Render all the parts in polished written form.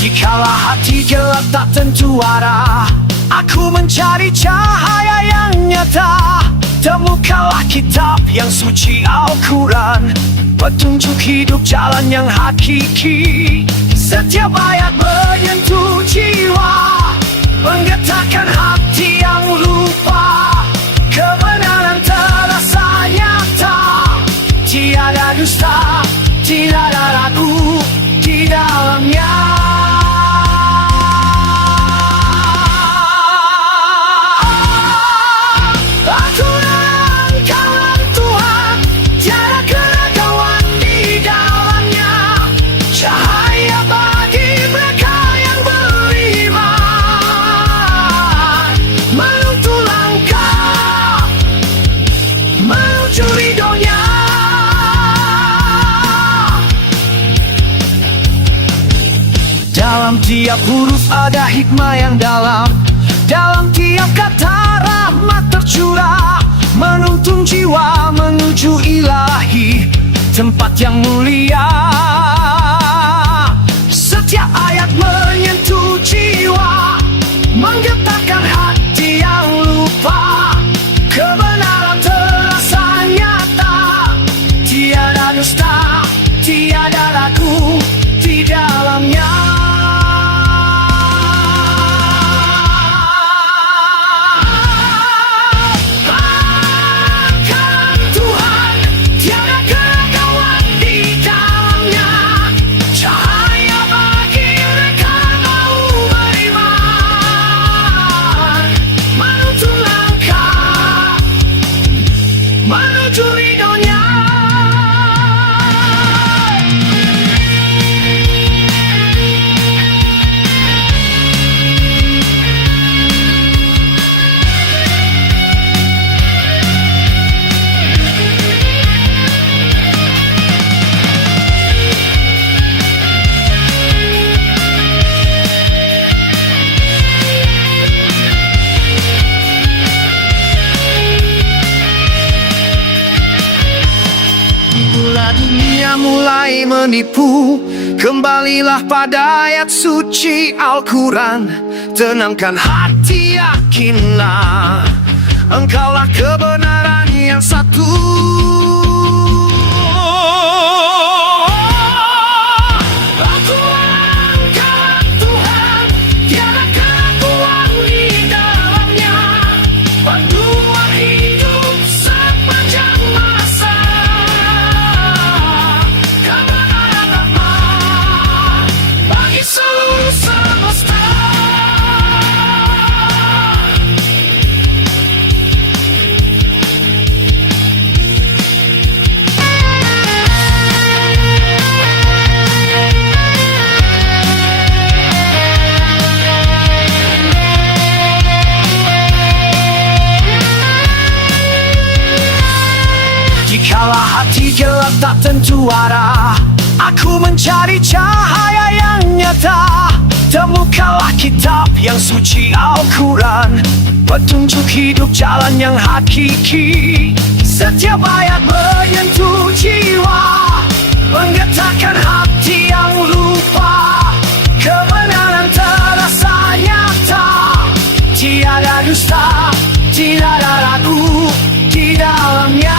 Jikalau hati gelap tak tentu arah, aku mencari cahaya yang nyata. Temukanlah kitab yang suci Al-Quran, petunjuk hidup jalan yang hakiki. Setiap ayat menyentuh jiwa, menggetarkan hati yang lupa. Kebenaran terasa nyata, tiada dusta, tiada ragu di dalamnya. Dalam tiap huruf ada hikmah yang dalam, dalam tiap kata rahmat tercurah, menuntun jiwa menuju ilahi, tempat yang mulia. Setiap ayat menyentuh jiwa, menggetarkan hati yang lupa. Kebenaran terasa nyata, tiada dusta, tiada ragu di dalamnya. Dunia mulai menipu, kembalilah pada ayat suci Al-Quran. Tenangkan hati, yakinlah, engkaulah kebenaran yang satu. Jikalau hati gelap tak tentu arah, aku mencari cahaya yang nyata. Temukanlah kitab yang suci Al-Quran, petunjuk hidup jalan yang hakiki. Setiap ayat menyentuh jiwa, menggetarkan hati yang lupa. Kebenaran terasa nyata, tiada dusta, tiada ragu di dalamnya.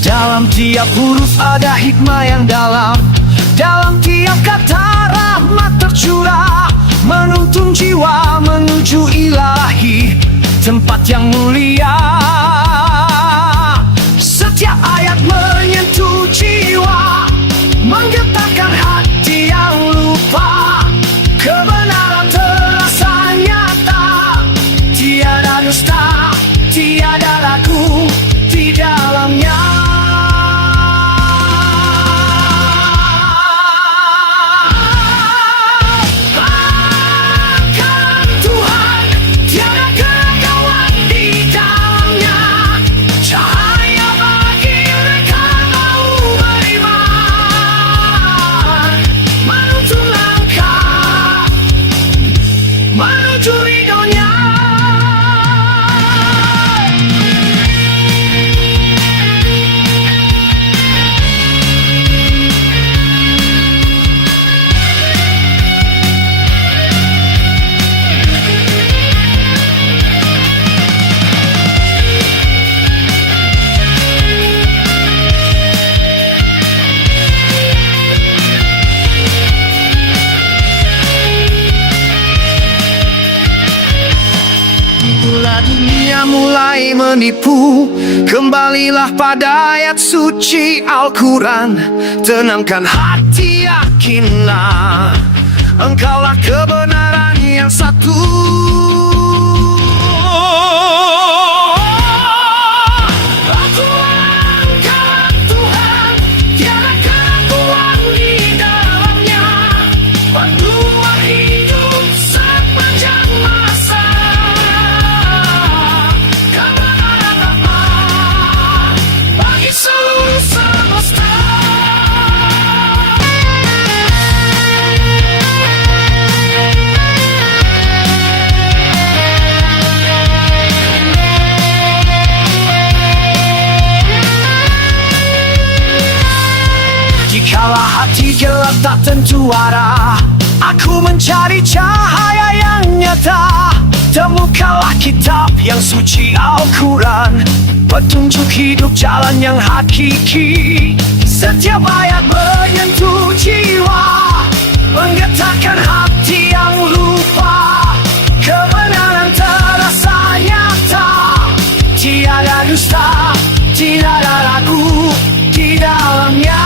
Dalam tiap huruf ada hikmah yang dalam, dalam tiap kata rahmat tercurah, menuntun jiwa menuju ilahi, yang mulia. Setiap ayat menyentuh jiwa, menggetarkan hati yang lupa. Kebenaran terasa nyata, tiada dusta, tiada ragu di dalamnya. Dunia mulai menipu, kembalilah pada ayat suci Al-Quran. Tenangkan hati, yakinlah, Engkaulah kebenaran yang satu. Jikalau hati gelap tak tentu arah, aku mencari cahaya yang nyata. Temukanlah kitab yang suci Al-Quran, petunjuk hidup jalan yang hakiki. Setiap ayat menyentuh jiwa, menggetarkan hati yang lupa. Kebenaran terasa nyata, tiada dusta, tiada ragu di dalamnya.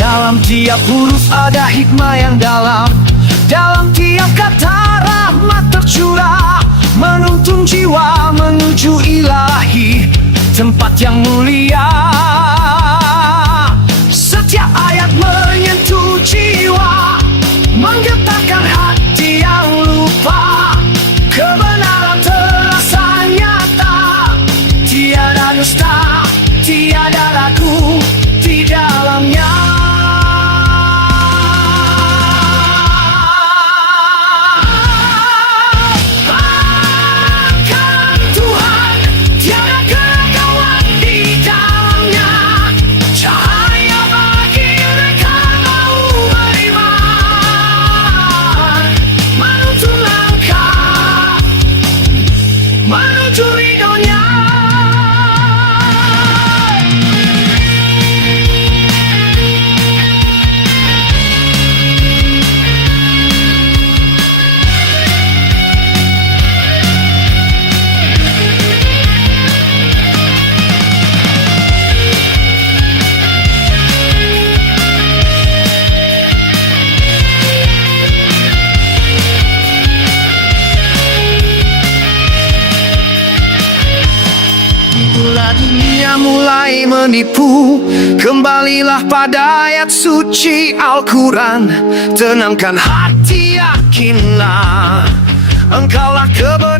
Dalam tiap huruf ada hikmah yang dalam, dalam tiap kata rahmat tercurah, menuntun jiwa menuju ilahi, tempat yang mulia. Setiap ayat menyentuh jiwa, menggetarkan hati yang lupa. Kebenaran terasa nyata, tiada dusta, tiada ragu di dalamnya. Dunia mulai menipu, kembalilah pada ayat suci Al-Quran. Tenangkan hati, yakinlah, Engkaulah kebenaran